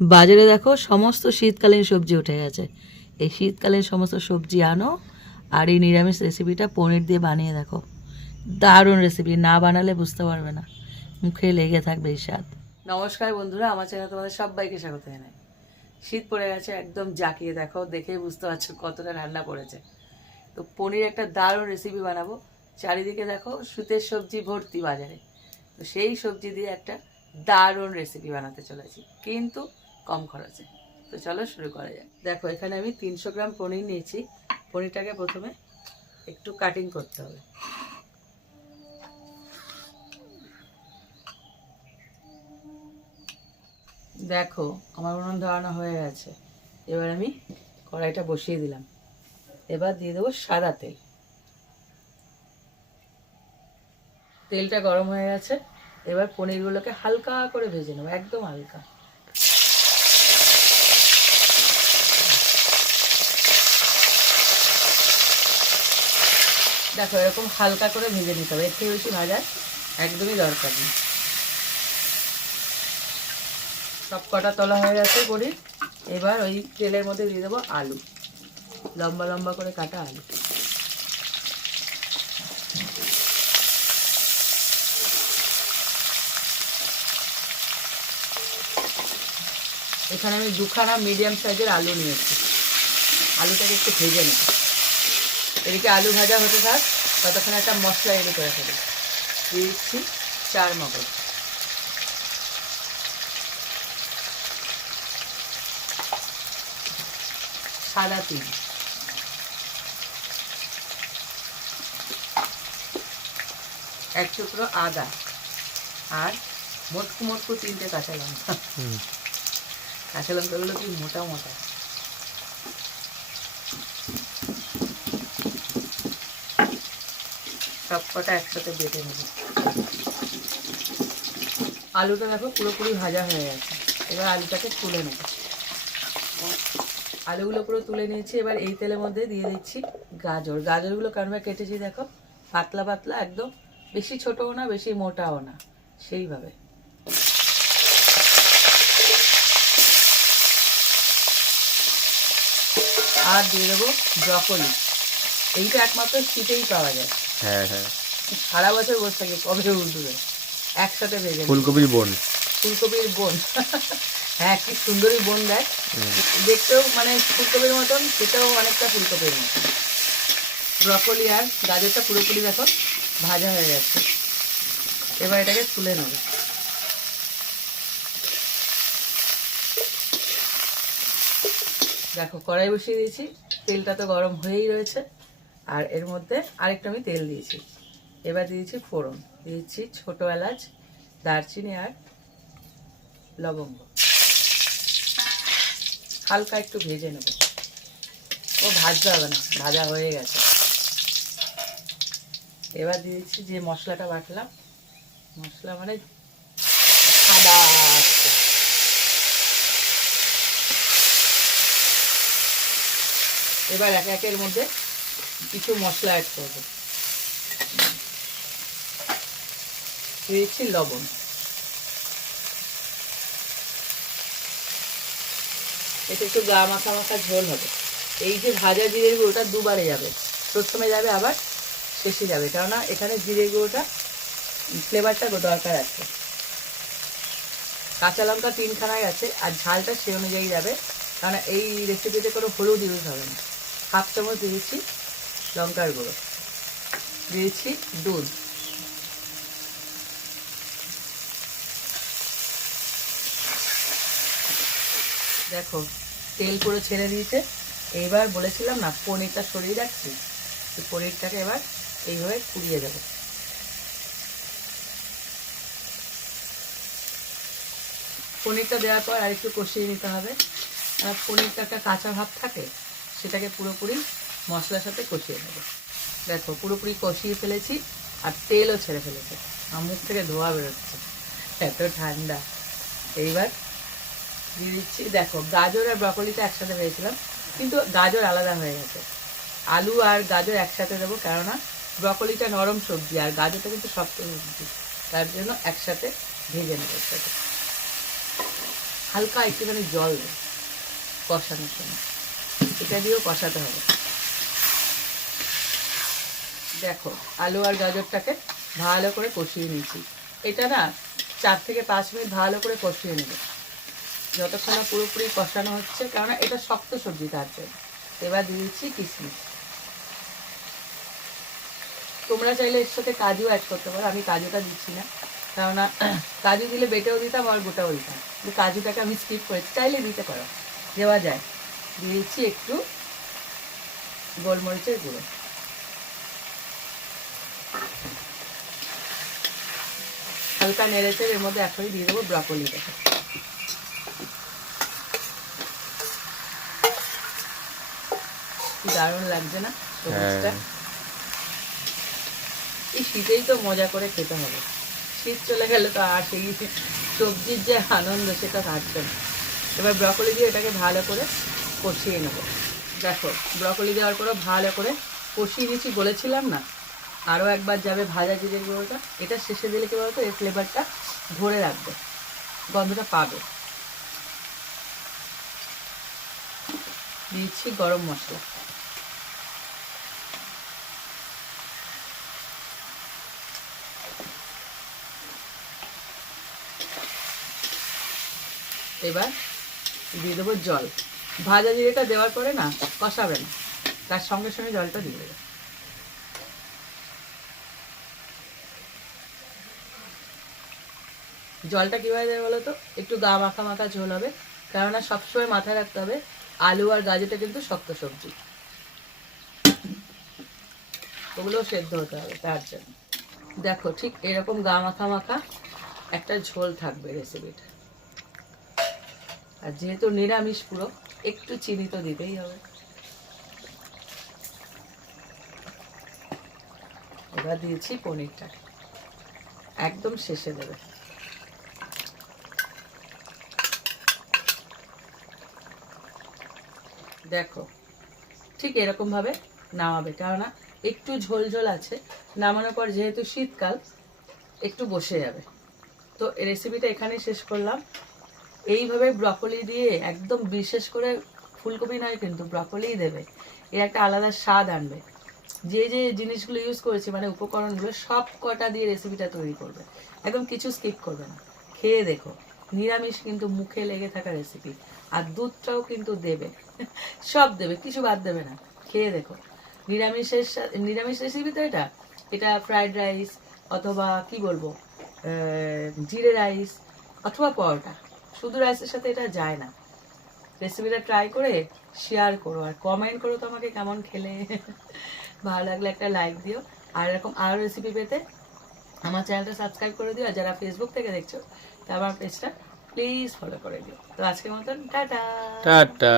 বাজারে দেখো সমস্ত শীতকালীন সবজি উঠে গেছে। এই শীতকালীন সমস্ত সবজি আনো আর এই নিরামিষ রেসিপিটা পনির দিয়ে বানিয়ে দেখো। দারুণ রেসিপি, না বানালে বুঝতে পারবে না, মুখে লেগে থাকবে এই স্বাদ। নমস্কার বন্ধুরা, আমার চ্যানেলে তোমাদের সবাইকে স্বাগত জানাই। শীত পড়ে গেছে, একদম জাকিয়ে দেখো, দেখেই বুঝতে পারছো কতটা ঠান্ডা পড়েছে। তো পনির একটা দারুণ রেসিপি বানাবো। চারিদিকে দেখো শীতের সবজি ভর্তি বাজারে, তো সেই সবজি দিয়ে একটা দারুণ রেসিপি বানাতে চলেছি, কিন্তু কম খরচে। তো চলো শুরু করা যাক। দেখো এখানে আমি 300 গ্রাম পনির নিয়েছি। পনিরটাকে প্রথমে একটু কাটিং করতে হবে। দেখো আমার উনুন ধরানো হয়ে গেছে। এবার আমি কড়াইটা বসিয়ে দিলাম। এবার দিয়ে দেবো সাদা তেল। তেলটা গরম হয়ে গেছে। এবার পনিরগুলোকে হালকা করে ভেজে নেবো, একদম হালকা। দেখো এরকম হালকা করে ভেজে নিতে হবে, এর থেকে বেশি ভাজার একদমই দরকার নেই। সব কটা তলা হয়ে গেছে পনির। এবার ওই তেলের মধ্যে দিয়ে দেবো আলু, লম্বা লম্বা করে কাটা আলু। এখানে আমি 2খানা মিডিয়াম সাইজের আলু নিয়েছি। আলুটাকে একটু ভেজে নেব। এদিকে আলু ভাজা হতে থাক, ততক্ষণে একটা মশলা রেডি করে ফেলি। দিয়ে দিচ্ছি 4 মগজ, সাদা তিল, এক টুকরো আদা, আর মোটকু মোটকু 3টে কাঁচা লঙ্কা। কাঁচা লঙ্কাগুলো কি মোটা মোটা। সব কটা একসাথে বেটে নেব। আলুটা দেখো পুরোপুরি ভাজা হয়ে গেছে। এবার আলুটাকে তুলে নেব। আলুগুলো পুরো তুলে নিয়েছি। এবার এই তেলের মধ্যে দিয়ে দিচ্ছি গাজর। গাজরগুলো কারণে কেটেছি দেখো, পাতলা পাতলা একদম, বেশি ছোটও না বেশি মোটাও না, সেইভাবে। আর দিয়ে দেবো ব্রকলি। এইটা একমাত্র শীতেই পাওয়া যায়। হ্যাঁ হ্যাঁ, সারা বছর বসে থাকে, কবে উঠবে। একসাথে ভেজে ফুলকপির বোন। ফুলকপির বোন। হ্যাঁ, কি সুন্দরই বোন দেয়, দেখতেও মানে ফুলকপির মতন, সেটাও অনেকটা ফুলকপির মতন। ব্রকলি আর গাজরটা পুরোপুরি দেখো ভাজা হয়ে গেছে। এবার এটাকে তুলে নেব। দেখো কড়াই বসিয়ে দিয়েছি, তেলটা তো গরম হয়েই রয়েছে। আর এর মধ্যে আরেকটু আমি তেল দিয়েছি। এবার দিয়েছি ফোড়ন, দিয়েছি ছোট এলাচ, দারচিনি আর লবঙ্গ। হালকা একটু ভেজে নেব। ও ভাজতে হবে না, ভাজা হয়ে গেছে। এবার দিয়ে দিচ্ছি যে মশলাটা বাটলাম, মশলা মানে আদা। এবার এক একের মধ্যে কিছু মশলা অ্যাড করব। দিয়েছি লবণ, এটা একটু গা মাখা মাখা ঝোল হবে। এই যে ভাজা জিরের গুঁড়োটা দুবারে যাবে, প্রথমে যাবে আবার শেষে যাবে, কেননা এখানে জিরের গুঁড়োটা ফ্লেভারটা দরকার আছে। কাঁচা লঙ্কা 3খানাই আছে, আর ঝালটা সে অনুযায়ী যাবে, কারণ এই রেসিপিতে কোনো হলুদ ইউজ হবে না। 1/2 চামচ দিয়েছি লঙ্কার গুঁড়ো, দিয়েছি দুধ, দেখো তেল পুরো ছেড়ে দিয়েছে। এইবার বলেছিলাম না পনিরটা সরিয়ে রাখছি, তো পনিরটাকে এবার এইভাবে কুড়িয়ে দেবো। পনিরটা দেওয়ার পর আর একটু কষিয়ে নিতে হবে। আর পনিরটা একটা কাঁচা ভাব থাকে, সেটাকে পুরোপুরি মশলার সাথে কষিয়ে নেব। দেখো পুরোপুরি কষিয়ে ফেলেছি, আর তেলও ছেড়ে ফেলেছে, আমার মুখ থেকে ধোয়া বেরোচ্ছে, এত ঠান্ডা। এইবার দিয়ে দিচ্ছি, দেখো গাজর আর ব্রকলিটা একসাথে ভেজেছিলাম, কিন্তু গাজর আলাদা হয়ে গেছে। আলু আর গাজর একসাথে দেবো, কেননা ব্রকলিটা নরম সবজি আর গাজরটা কিন্তু শক্ত সবজি, তার জন্য একসাথে ভেজে নেবো। হালকা একটুখানি জল দেবে কষানোর সময়, এটা দিয়েও কষাতে হবে। দেখো আলু আর গাজরটাকে ভালো করে কষিয়ে নিয়েছি। এটা না 4 থেকে 5 মিনিট ভালো করে কষিয়ে নেবে, যতক্ষণ না পুরোপুরি কষানো হচ্ছে, কেননা এটা শক্ত সবজি তার জন্য। এবার দিয়েছি কিশমিশ। তোমরা চাইলে এর সাথে কাজু অ্যাড করতে পারো, আমি কাজুটা দিচ্ছি না, কেননা কাজু দিলে বেটেও দিতাম আর গোটাও দিতাম, কিন্তু কাজুটাকে আমি স্কিপ করেছি। চাইলে দিতে পারো, দেওয়া যায়। দিয়েছি একটু গোলমরিচের গুঁড়ো, হালকা নেড়েছে। এর মধ্যে এখনই দিয়ে দেবো ব্রকলিটাকে। কি দারুণ লাগছে না সবজিটা? এই শীতেই তো মজা করে খেতে হবে, শীত চলে গেলে তো আর সেই সবজির যে আনন্দ সেটা থাকবে না। এবার ব্রকলি দিয়ে এটাকে ভালো করে কষিয়ে নেব। দেখো ব্রকলি দেওয়ার পরে ভালো করে কষিয়ে নিয়েছি, বলেছিলাম না আরও একবার যাবে ভাজা জিরের গুঁড়োটা। এটা শেষে দিলে কি বলতো এর ফ্লেভারটা ধরে রাখবে, গন্ধটা পাবে। দিচ্ছি গরম মশলা, এবার দিয়ে দেবো জল। ভাজা জিরেটা দেওয়ার পরে না কষাবে না, তার সঙ্গে সঙ্গে জলটা দিয়ে দেবে। জলটা কীভাবে দেবে বলো তো? একটু গা মাখা মাখা ঝোল হবে, কেননা সবসময় মাথায় রাখতে হবে আলু আর গাজরটা কিন্তু শক্ত সবজি, ওগুলোও সেদ্ধ হতে হবে তার জন্য। দেখো ঠিক এরকম গা মাখা মাখা একটা ঝোল থাকবে রেসিপিটা। আর যেহেতু নিরামিষ পুরো, একটু চিনি তো দিতেই হবে। এবার দিয়েছি পনিরটা, একদম শেষে দেবে। দেখো ঠিক এরকম ভাবে নামাবে, কেননা একটু ঝোল ঝোল আছে, নামানোর পর যেহেতু শীতকাল একটু বসে যাবে। তো এই রেসিপিটা এখানে শেষ করলাম। এইভাবে ব্রকলি দিয়ে একদম, বিশেষ করে ফুলকপি নয় কিন্তু ব্রকলিই দেবে, এর একটা আলাদা স্বাদ আনবে। যে যে জিনিসগুলো ইউজ করেছি মানে উপকরণগুলো সব কটা দিয়ে রেসিপিটা তৈরি করবে, একদম কিছু স্কিপ করবে না। খেয়ে দেখো, নিরামিষ কিন্তু মুখে লেগে থাকা রেসিপি। আর দুধটাও কিন্তু দেবে, সব দেবে, কিছু বাদ দেবে না। খেয়ে দেখো, নিরামিষ রেসিপি তো এটা। এটা ফ্রাইড রাইস অথবা কি বলবো জিরে রাইস অথবা পরোটা, শুধু রাইসের সাথে এটা যায় না। রেসিপিটা ট্রাই করে শেয়ার করো আর কমেন্ট করো তো আমাকে কেমন খেলে। ভালো লাগলে একটা লাইক দিও। আর এরকম আরও রেসিপি পেতে আমার চ্যানেলটা সাবস্ক্রাইব করে দিও। আর যারা ফেসবুক থেকে দেখছো তা আমার পেজটা প্লিজ ফলো করে দিও। তো আজকের মতন টাটা। টাটা।